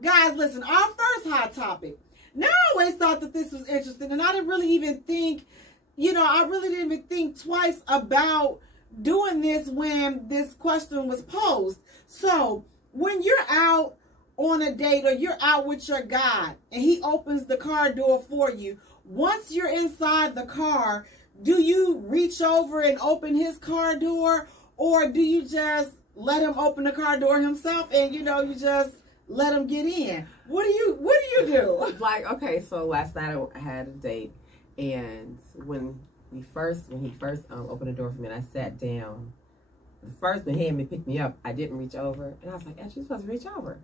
Guys, listen, our first hot topic. Now, I always thought that this was interesting, and I didn't really even think, I really didn't even think twice about doing this when this question was posed. So, when you're out on a date or you're out with your guy and he opens the car door for you, once you're inside the car, do you reach over and open his car door, or do you just let him open the car door himself and you just let him get in? What do you do? Like, okay, so last night I had a date, and when he first opened the door for me and I sat down, when he had me pick me up, I didn't reach over, and I was like, "Actually, you're supposed to reach over."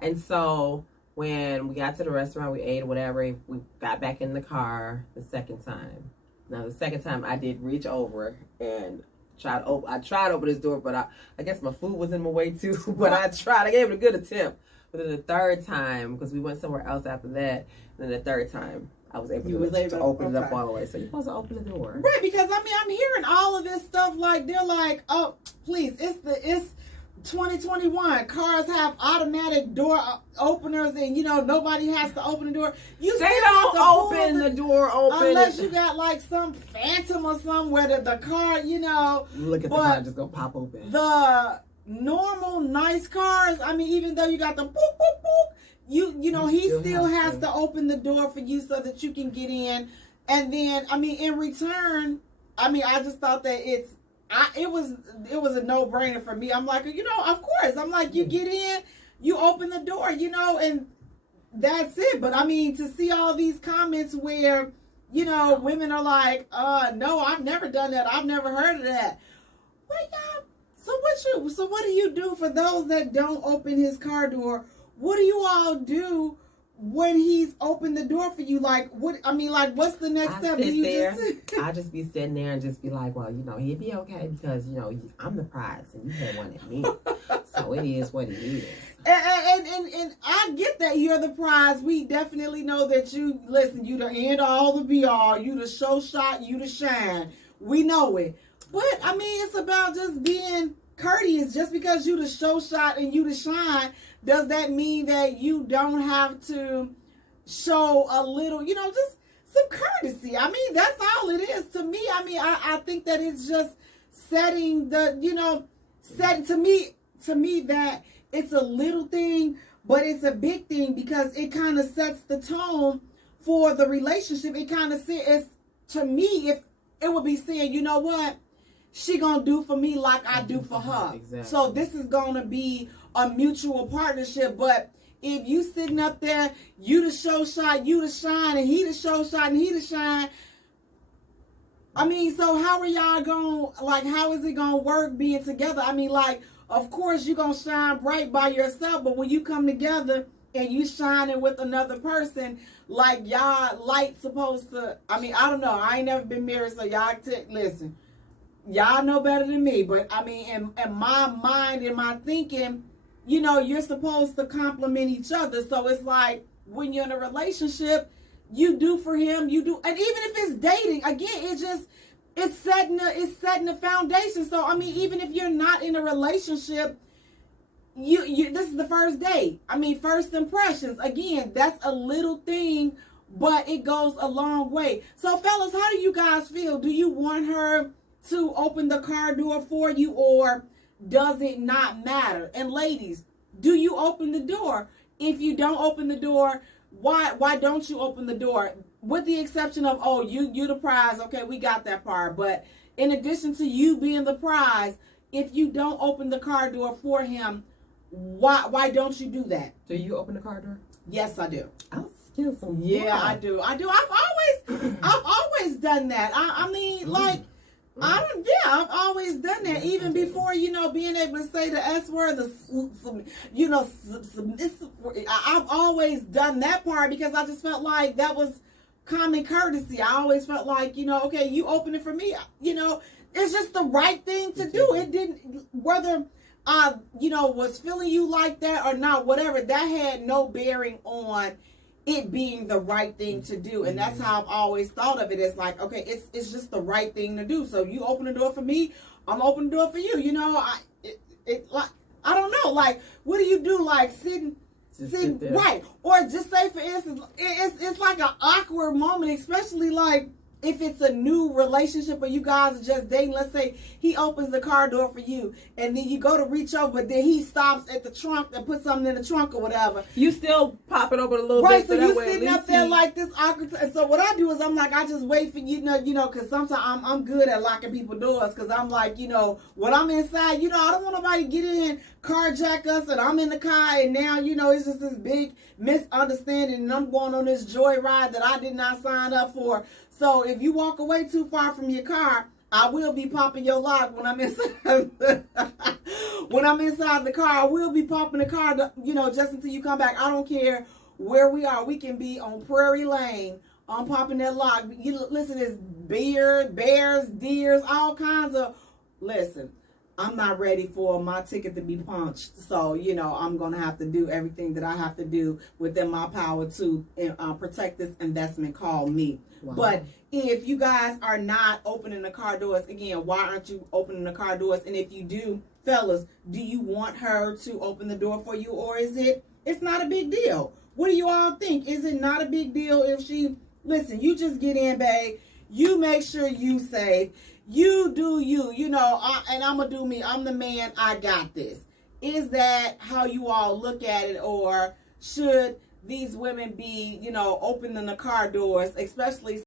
And so when we got to the restaurant, we ate or whatever, and we got back in the car the second time. Now the second time I did reach over and tried to open his door, but I guess my food was in my way too. But I gave it a good attempt. But then the third time, because we went somewhere else after that, and then the third time I was able to open it up all the way. So you're supposed to open the door. Right, because I'm hearing all of this stuff like they're like, oh, please, it's 2021. Cars have automatic door openers, and nobody has to open the door. They don't open the door open unless you got like some phantom or somewhere that the car, Look at the car just gonna pop open. The normal nice cars, even though you got the boop boop boop, he still has to open the door for you so that you can get in. And then in return, I just thought that it was a no-brainer for me. I'm like, of course. I'm like, you get in, you open the door, and that's it. But to see all these comments where women are like, no, I've never done that, I've never heard of that. Well, yeah. So what do you do for those that don't open his car door? What do you all do when he's opened the door for you? Like, what's the next step? I'll just be sitting there and just be like, well, he'd be okay because, I'm the prize and you had one at me. So it is what it is. And I get that you're the prize. We definitely know that you the end all, the be all. You the show shot, you the shine. We know it. But, it's about just being courteous. Just because you the show shot and you the shine, does that mean that you don't have to show a little, just some courtesy? That's all it is to me. I think that it's just setting to me that it's a little thing, but it's a big thing because it kind of sets the tone for the relationship. It kind of says, to me, if it would be saying, you know what? She gonna do for me like I do for her. Exactly. So this is gonna be a mutual partnership. But if you sitting up there, you the show shot, you the shine, and he the show shot and he the shine. So how are y'all how is it gonna work being together? Of course you gonna shine bright by yourself, but when you come together and you shining with another person, like y'all light supposed to, I don't know. I ain't never been married, so y'all listen. Y'all know better than me, but in my mind, in my thinking, you're supposed to complement each other. So it's like when you're in a relationship, you do for him, you do, and even if it's dating, again, it's setting a foundation. So even if you're not in a relationship, you this is the first date. First impressions. Again, that's a little thing, but it goes a long way. So fellas, how do you guys feel? Do you want her to open the car door for you, or does it not matter? And ladies, do you open the door? If you don't open the door, why don't you open the door? With the exception of, oh, you the prize. Okay, we got that part. But in addition to you being the prize, if you don't open the car door for him, why don't you do that? Do you open the car door? Yes, I do. I'll steal some. Yeah, I do. I've always done that. I've always done that, even before, being able to say the S word, I've always done that part because I just felt like that was common courtesy. I always felt like, okay, you open it for me, it's just the right thing to do. It didn't, whether I, was feeling you like that or not, whatever, that had no bearing on it being the right thing to do. And that's how I've always thought of it. It's like, okay, it's just the right thing to do. So you open the door for me, I'm opening the door for you. I don't know, like, what do you do? Like sitting just See, sit there. right. Or just say, for instance, it's like an awkward moment, especially like if it's a new relationship or you guys are just dating. Let's say he opens the car door for you and then you go to reach over, but then he stops at the trunk and puts something in the trunk or whatever. You still pop it open a little Right, bit. so you sitting up there like this awkward. So what I do is I'm like, I just wait for you know, because sometimes I'm good at locking people's doors because I'm like, you know, when I'm inside, you know, I don't want nobody to get in, carjack us, and I'm in the car, and now, you know, it's just this big misunderstanding, and I'm going on this joyride that I did not sign up for. So if you walk away too far from your car, I will be popping your lock when I'm inside. When I'm inside the car, I will be popping the car, you know, just until you come back. I don't care where we are. We can be on Prairie Lane. I'm popping that lock. You listen, there's bears, deers, all kinds of. Listen, I'm not ready for my ticket to be punched. So, you know, I'm going to have to do everything that I have to do within my power to protect this investment called me. Wow. But if you guys are not opening the car doors, again, why aren't you opening the car doors? And if you do, fellas, do you want her to open the door for you, or is it's not a big deal? What do you all think? Is it not a big deal if she, listen, you just get in, babe. You make sure you safe. You do you, you know, and I'm going to do me. I'm the man. I got this. Is that how you all look at it? Or should these women be, you know, opening the car doors, especially